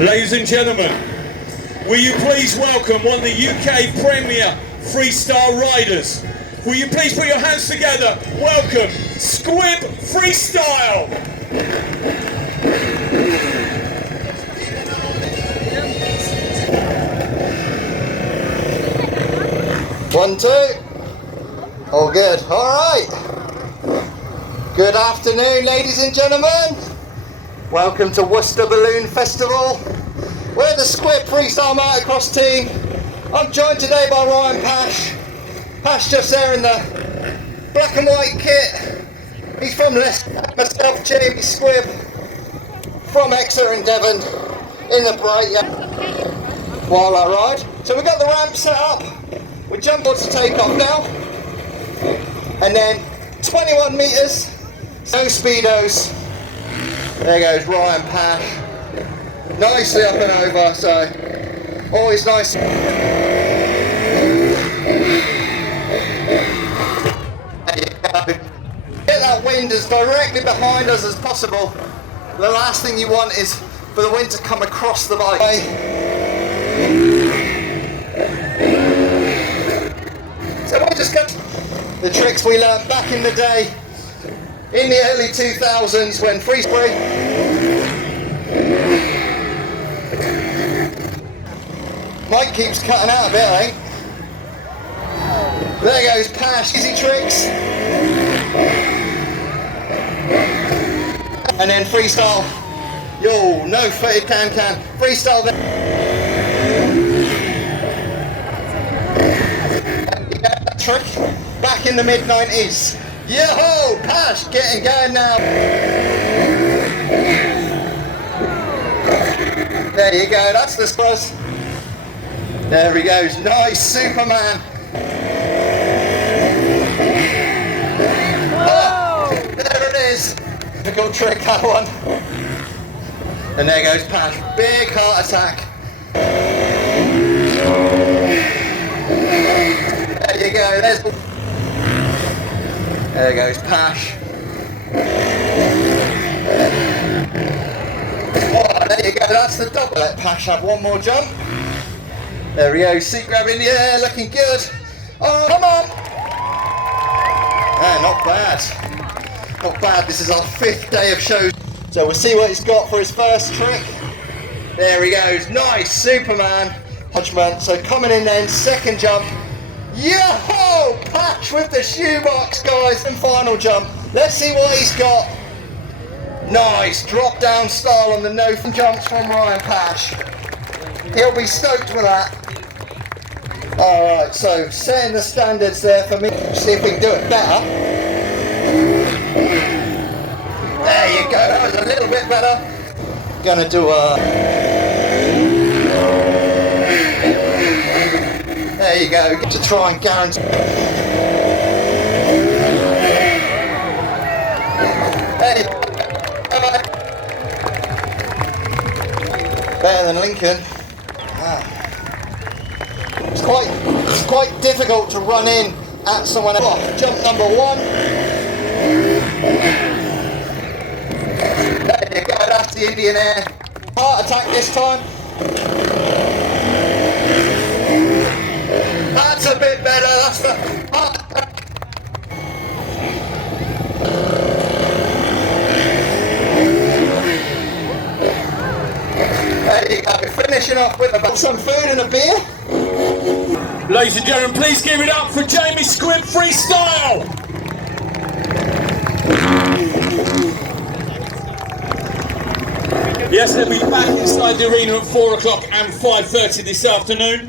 Ladies and gentlemen, will you please welcome one of the UK premier freestyle riders? Will you please put your hands together? Welcome, Squibb Freestyle! 1, 2. All good. All right. Good afternoon, ladies and gentlemen. Welcome to Worcester Balloon Festival. We're the Squibb Freestyle motocross team. I'm joined today by Ryan Pash. Pash just there in the black and white kit. He's from Leicester. Myself, Jamie Squibb, from Exeter in Devon, in the bright while I ride. So we've got the ramp set up. We jump on to take off now. And then 21 metres, no speedos. There goes Ryan Pash. Nicely up and over, so always nice. Get that wind as directly behind us as possible. The last thing you want is for the wind to come across the bike. So we'll just get the tricks we learned back in the day, in the early 2000s when freestyle. Mike keeps cutting out a bit, I think. There goes Pash, easy tricks. And then freestyle. Yo, no footed can. Freestyle there. Trick back in the mid-90s. Yo, Pash, getting going now. There you go, that's the spurs. There he goes, nice Superman. Oh, there it is. Difficult trick, that one. And there goes Pash, big heart attack. There you go, there goes Pash. Oh, there you go, that's the double. Let Pash have one more jump. There we go, seat grab in the air, looking good. Oh, come on! Yeah, not bad. Not bad, this is our 5th day of shows. So we'll see what he's got for his first trick. There he goes, nice, Superman. Punchman, so coming in then, second jump. Yo! Patch with the shoebox, guys, and final jump. Let's see what he's got. Nice, drop down style on the no jumps from Ryan Pash. He'll be stoked with that. Alright, so setting the standards there for me. See if we can do it better. There you go, that was a little bit better. Gonna do a... There you go, get to try and guarantee. Hey, better than Lincoln. It's quite difficult to run in at someone else. Jump number 1. There you go, that's the Indian air. Heart attack this time. That's a bit better, that's the heart attack. There you go, finishing off with some food and a beer. Ladies and gentlemen, please give it up for Jamie Squibb Freestyle! Yes, they'll be back inside the arena at 4 o'clock and 5:30 this afternoon.